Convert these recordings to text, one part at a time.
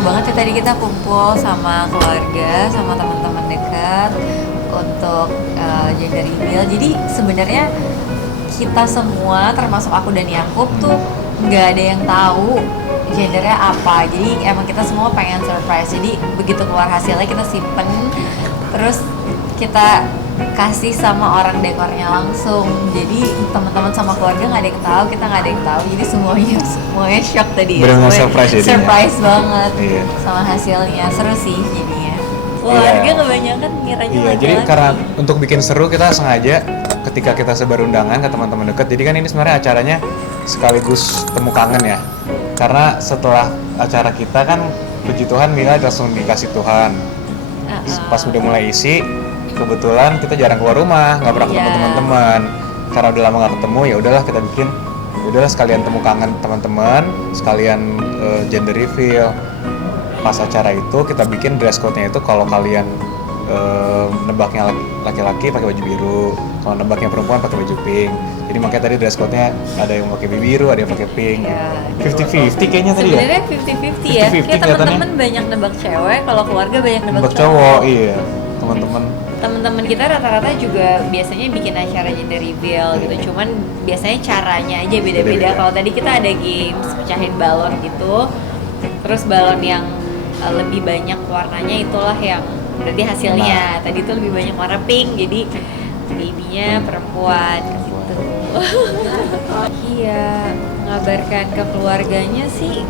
seru banget ya tadi kita kumpul sama keluarga, sama teman-teman dekat untuk gender reveal. Jadi sebenarnya kita semua termasuk aku dan Yakub tuh nggak ada yang tahu gendernya apa. Jadi emang kita semua pengen surprise. Jadi begitu keluar hasilnya kita simpen, terus kita kasih sama orang dekornya langsung. Jadi teman-teman sama keluarga nggak ada yang tahu, kita nggak ada yang tahu. Jadi semuanya shock tadi. Benar-benar surprise jadinya. Surprise banget Iya. sama hasilnya. Seru sih jadinya. Keluarga kebanyakan ngiranya Iya, laki-laki. jadi karena untuk bikin seru kita sengaja ketika kita sebar undangan ke teman-teman dekat. Jadi kan ini sebenarnya acaranya sekaligus temu kangen ya. Karena setelah acara kita kan puji Tuhan Mila langsung dikasih Tuhan. Pas udah mulai isi, kebetulan kita jarang keluar rumah, nggak pernah ketemu teman-teman. Karena udah lama nggak ketemu, ya udahlah kita bikin, ya udahlah sekalian temu kangen teman-teman, sekalian gender reveal. Pas acara itu kita bikin dress code-nya itu kalau kalian nebaknya laki-laki pakai baju biru, kalau nebaknya perempuan pakai baju pink. Jadi makanya tadi dress code-nya ada yang pakai biru, ada yang pakai pink. Iya. 50-50 kayaknya tadi ya. Sebenarnya 50-50 ya. 50-50 Kayak teman-teman banyak nebak cewek, kalau keluarga banyak nebak Nebak cowok, iya. Teman-teman. Teman-teman kita rata-rata juga biasanya bikin acara gender reveal gitu. Cuman biasanya caranya aja beda-beda. Beda-beda. Kalau tadi kita ada games pecahin balon gitu. Terus balon yang lebih banyak warnanya itulah yang berarti hasilnya. Tadi tuh lebih banyak warna pink, jadi babynya perempuan gitu. Iya, mengabarkan ke keluarganya sih.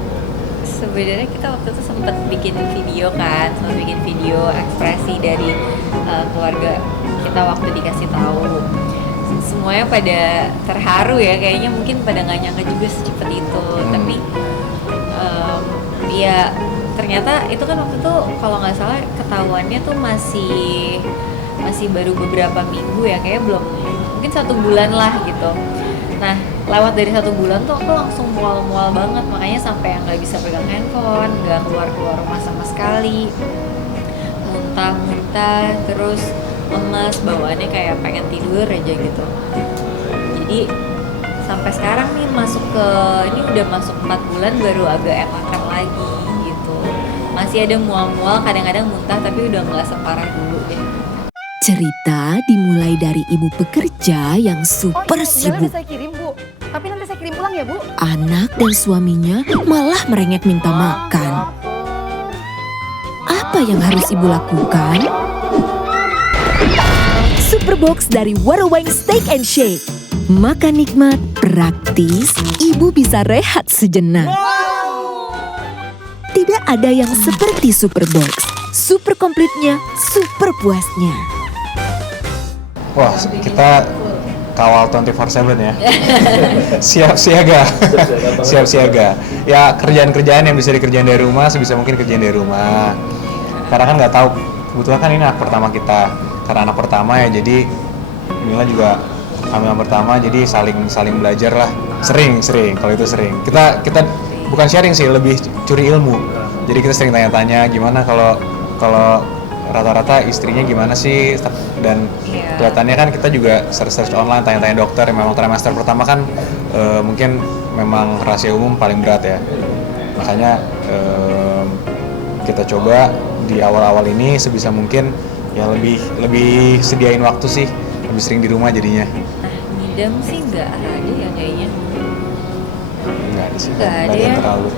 Sebenarnya kita waktu itu sempat bikin video kan, ekspresi dari keluarga kita waktu dikasih tahu. Semuanya pada terharu ya, kayaknya mungkin pada nggak nyangka juga secepat itu. Tapi ya ternyata itu kan waktu itu kalau nggak salah ketahuannya tuh masih baru beberapa minggu ya, kayak belum mungkin 1 bulan lah gitu. Nah lewat dari 1 bulan tuh aku langsung mual-mual banget, makanya sampai yang nggak bisa pegang handphone, nggak keluar rumah sama sekali, muntah-muntah, terus lemas, bawaannya kayak pengen tidur aja gitu. Jadi sampai sekarang nih ini udah masuk 4 bulan baru agak enakan lagi gitu. Masih ada mual-mual, kadang-kadang muntah, tapi udah nggak separah dulu deh. Cerita dimulai dari ibu pekerja yang super sibuk. Udah saya kirim, Bu. Tapi nanti saya kirim pulang ya, Bu. Anak dan suaminya malah merengek minta makan. Apa yang harus ibu lakukan? Superbox dari Warawang Steak and Shake. Makan nikmat, praktis, ibu bisa rehat sejenak. Tidak ada yang seperti Superbox. Super komplitnya, super puasnya. Wah, kita kawal 24/7 ya. Siap siaga. Siap siaga. Ya kerjaan-kerjaan yang bisa dikerjain dari rumah sebisa mungkin kerjain dari rumah. Karena kan nggak tahu, kebetulan kan ini anak pertama kita. Karena anak pertama ya, jadi Mila juga hamil pertama, jadi saling belajar lah. Sering kalau itu sering. Kita bukan sharing sih, lebih curi ilmu. Jadi kita sering tanya-tanya gimana kalau rata-rata istrinya gimana sih, dan kelihatannya kan kita juga search online, tanya-tanya dokter. Memang trimester pertama kan mungkin memang rahasia umum paling berat ya, makanya kita coba di awal-awal ini sebisa mungkin ya lebih sediain waktu sih, lebih sering di rumah jadinya. Ngidam sih nggak ada ya kayaknya. Nggak Nggak ada ya. terlalu.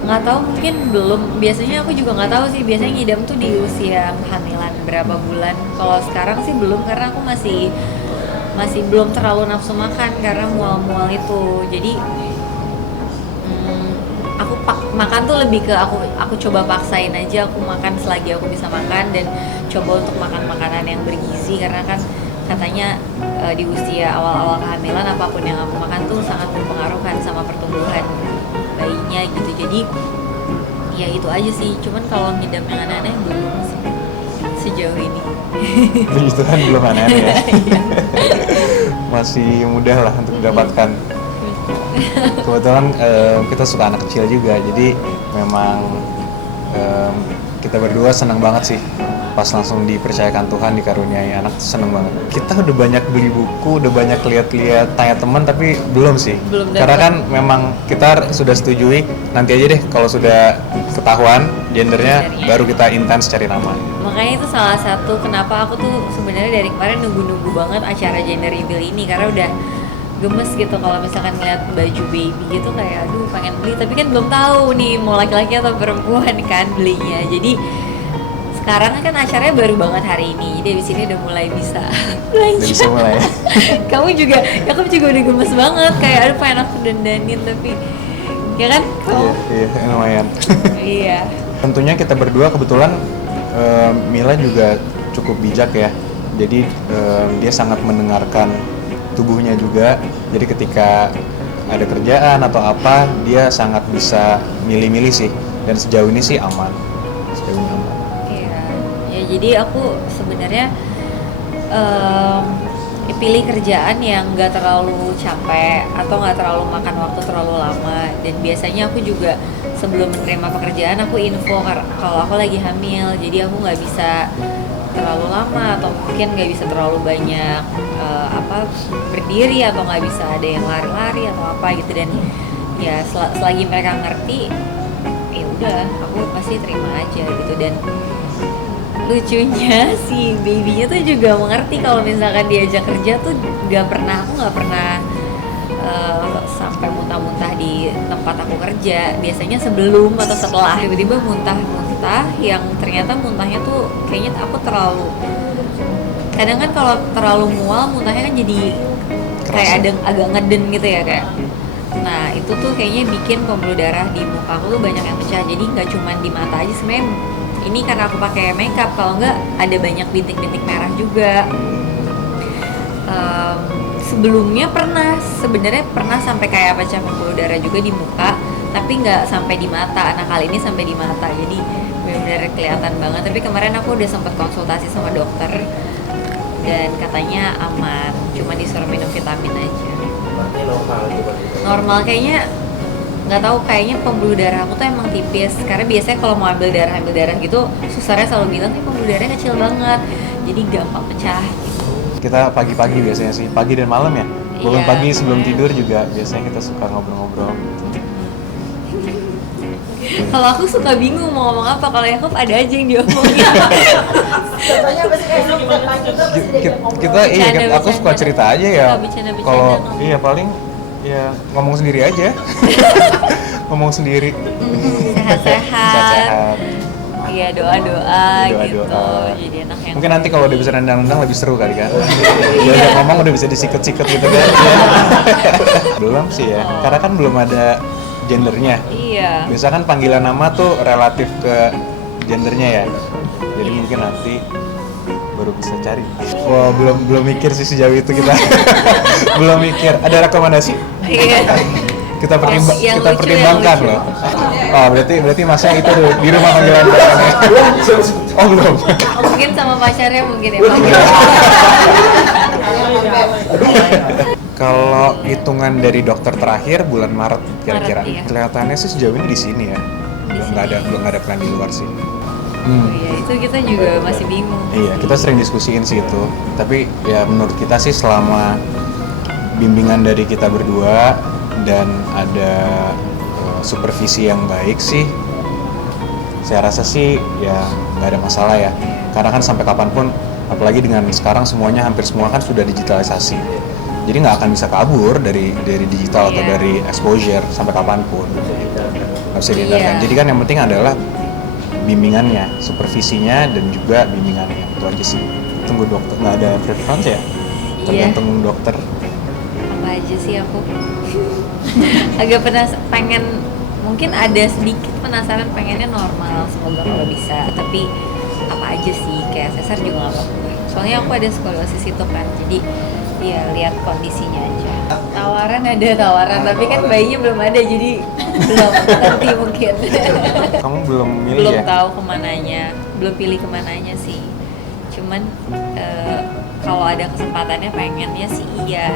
Nggak tahu, mungkin belum. Biasanya aku juga nggak tahu sih, biasanya ngidam tuh di usia kehamilan berapa bulan. Kalau sekarang sih belum, karena aku masih belum terlalu nafsu makan karena mual-mual itu. Jadi aku makan tuh lebih ke aku coba paksain aja aku makan selagi aku bisa makan, dan coba untuk makan makanan yang bergizi, karena kan katanya di usia awal-awal kehamilan apapun yang aku makan tuh sangat berpengaruh kan sama pertumbuhan bayinya gitu. Jadi ya itu aja sih, cuman kalau ngidam yang aneh-aneh belum sih sejauh ini. Puji Tuhan belum aneh-aneh ya. Masih mudah lah untuk didapatkan. Kebetulan kita suka anak kecil juga, jadi memang kita berdua senang banget sih pas langsung dipercayakan Tuhan dikaruniai anak seneng banget. Kita udah banyak beli buku, udah banyak lihat-lihat tanya teman tapi belum sih. Belum Karena dapet. kan memang kita sudah setujui nanti aja deh kalau sudah ketahuan gendernya baru kita intens cari nama. Makanya itu salah satu kenapa aku tuh sebenarnya dari kemarin nunggu-nunggu banget acara gender reveal ini, karena udah gemes gitu kalau misalkan ngeliat baju baby gitu kayak aduh pengen beli, tapi kan belum tahu nih mau laki-laki atau perempuan kan belinya. Jadi sekarang kan acaranya baru banget hari ini, jadi abis ini udah mulai bisa belanja. Udah bisa mulai. Kamu juga, aku juga udah gemes banget kayak aduh pengen aku dandanin tapi ya kan kamu Iya, lumayan. iya. Tentunya kita berdua kebetulan Mila juga cukup bijak ya. Jadi dia sangat mendengarkan tubuhnya juga. Jadi ketika ada kerjaan atau apa, dia sangat bisa milih-milih sih. Dan sejauh ini sih aman. Sejauh ini aman. Iya, ya jadi aku sebenarnya pilih kerjaan yang nggak terlalu capek atau nggak terlalu makan waktu terlalu lama. Dan biasanya aku juga sebelum menerima pekerjaan aku info kalau aku lagi hamil, jadi aku nggak bisa terlalu lama atau mungkin nggak bisa terlalu banyak berdiri atau nggak bisa ada yang lari-lari atau apa gitu. Dan ya selagi mereka ngerti ya udah aku pasti terima aja gitu. Dan lucunya si babynya tuh juga mengerti kalau misalkan diajak kerja tuh aku nggak pernah sampai muntah-muntah di tempat aku kerja. Biasanya sebelum atau setelah tiba-tiba muntah-muntah yang ternyata muntahnya tuh kayaknya aku terlalu, kadang kan kalau terlalu mual muntahnya kan jadi kayak ada agak ngeden gitu ya kayak. Nah itu tuh kayaknya bikin pembuluh darah di muka aku tuh banyak yang pecah. Jadi nggak cuma di mata aja sebenarnya, ini karena aku pakai makeup, kalau nggak ada banyak bintik-bintik merah juga. Sebelumnya sebenarnya pernah sampai kayak pecah pembuluh darah juga di muka, tapi nggak sampai di mata. Nah kali ini sampai di mata, jadi benar-benar kelihatan banget. Tapi kemarin aku udah sempat konsultasi sama dokter dan katanya aman, cuma disuruh minum vitamin aja. Normal kayaknya, nggak tahu, kayaknya pembuluh darah aku tuh emang tipis. Karena biasanya kalau mau ambil darah gitu, susternya selalu bilang nih pembuluh darahnya kecil banget, jadi gampang pecah. Kita pagi-pagi biasanya sih, pagi dan malam ya. Bangun Iya, pagi sebelum bener. tidur juga biasanya kita suka ngobrol-ngobrol. Kalau aku suka bingung mau ngomong apa, kalau Yakub ada aja yang diomongin. Aku suka cerita aja ya. Bercanda-bercanda Kalau ngomong. iya paling ya ngomong sendiri aja. Ngomong sendiri. Sehat-sehat. Sehat-sehat. Iya, doa-doa gitu. Doa-doa. Jadi enak yang Mungkin nanti kalau udah bisa nendang-nendang lebih seru kali kan. Iya. Udah ngomong udah bisa disikat-sikat gitu kan. Belum sih ya. Karena kan belum ada gendernya. Iya. Biasa kan panggilan nama tuh relatif ke gendernya ya. Jadi mungkin nanti baru bisa cari. Wah, belum mikir sih sejauh itu kita. Belum mikir. Ada rekomendasi? Iya. Kita Yang kita lucu, pertimbangkan yang lucu. loh. Oh, berarti masnya itu tuh di rumah panggilan namanya. Oh, belum. Mungkin sama pacarnya mungkin ya panggil. Kalau hitungan dari dokter terakhir bulan Maret kira-kira. Maret, iya. Kelihatannya sih sejauh ini di sini ya. Belum ada plan di luar sih. Iya, itu kita juga masih bingung. Iya, kita sering diskusiin sih itu. Tapi ya menurut kita sih selama bimbingan dari kita berdua dan ada supervisi yang baik sih, saya rasa sih ya nggak ada masalah ya. Karena kan sampai kapanpun, apalagi dengan sekarang semuanya hampir semua kan sudah digitalisasi. Jadi nggak akan bisa kabur dari digital atau Iya. dari exposure sampai kapanpun. Nggak bisa dihindarkan. Iya. Jadi kan yang penting adalah bimbingannya, supervisinya dan juga bimbingannya, itu aja sih. Tunggu dokter, nggak ada preference ya? Tergantung dokter. Apa aja sih aku agak pengen, mungkin ada sedikit penasaran, pengennya normal, semoga kalau bisa. Tapi apa aja sih, kayak sesar juga nggak apa-apa. Soalnya aku ada skoliosis itu kan, jadi ya lihat kondisinya aja. Tawaran ada tawaran, tapi kan bayinya belum ada, jadi belum, nanti mungkin. Kamu belum milih Belum ya? tahu kemananya, belum pilih kemananya sih. Cuman kalau ada kesempatannya pengennya sih iya.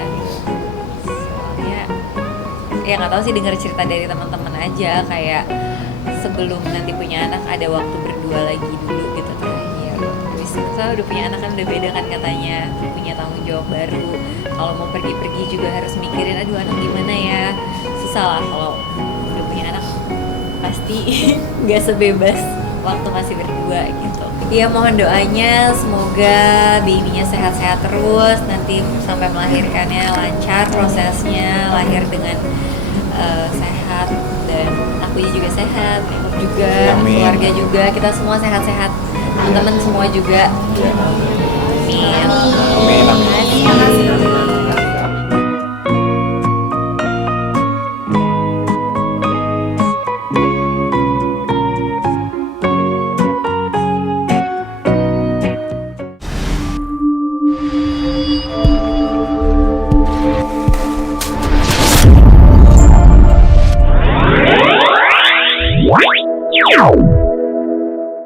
Soalnya ya nggak tahu sih, dengar cerita dari teman-teman aja kayak sebelum nanti punya anak ada waktu berdua lagi dulu gitu terakhir. Soalnya udah punya anak kan udah beda kan katanya, punya tanggung jawab baru. Kalau mau pergi-pergi juga harus mikirin, aduh anak gimana ya. Susah lah kalau udah punya anak, pasti nggak sebebas waktu masih berdua gitu. Ya mohon doanya semoga babynya sehat-sehat terus, nanti sampai melahirkannya lancar prosesnya, lahir dengan sehat, dan akunya juga sehat, Ibu juga, Amin. keluarga juga, kita semua sehat-sehat, teman-teman semua juga. Amin. Amin, amin. Terima kasih. Wow.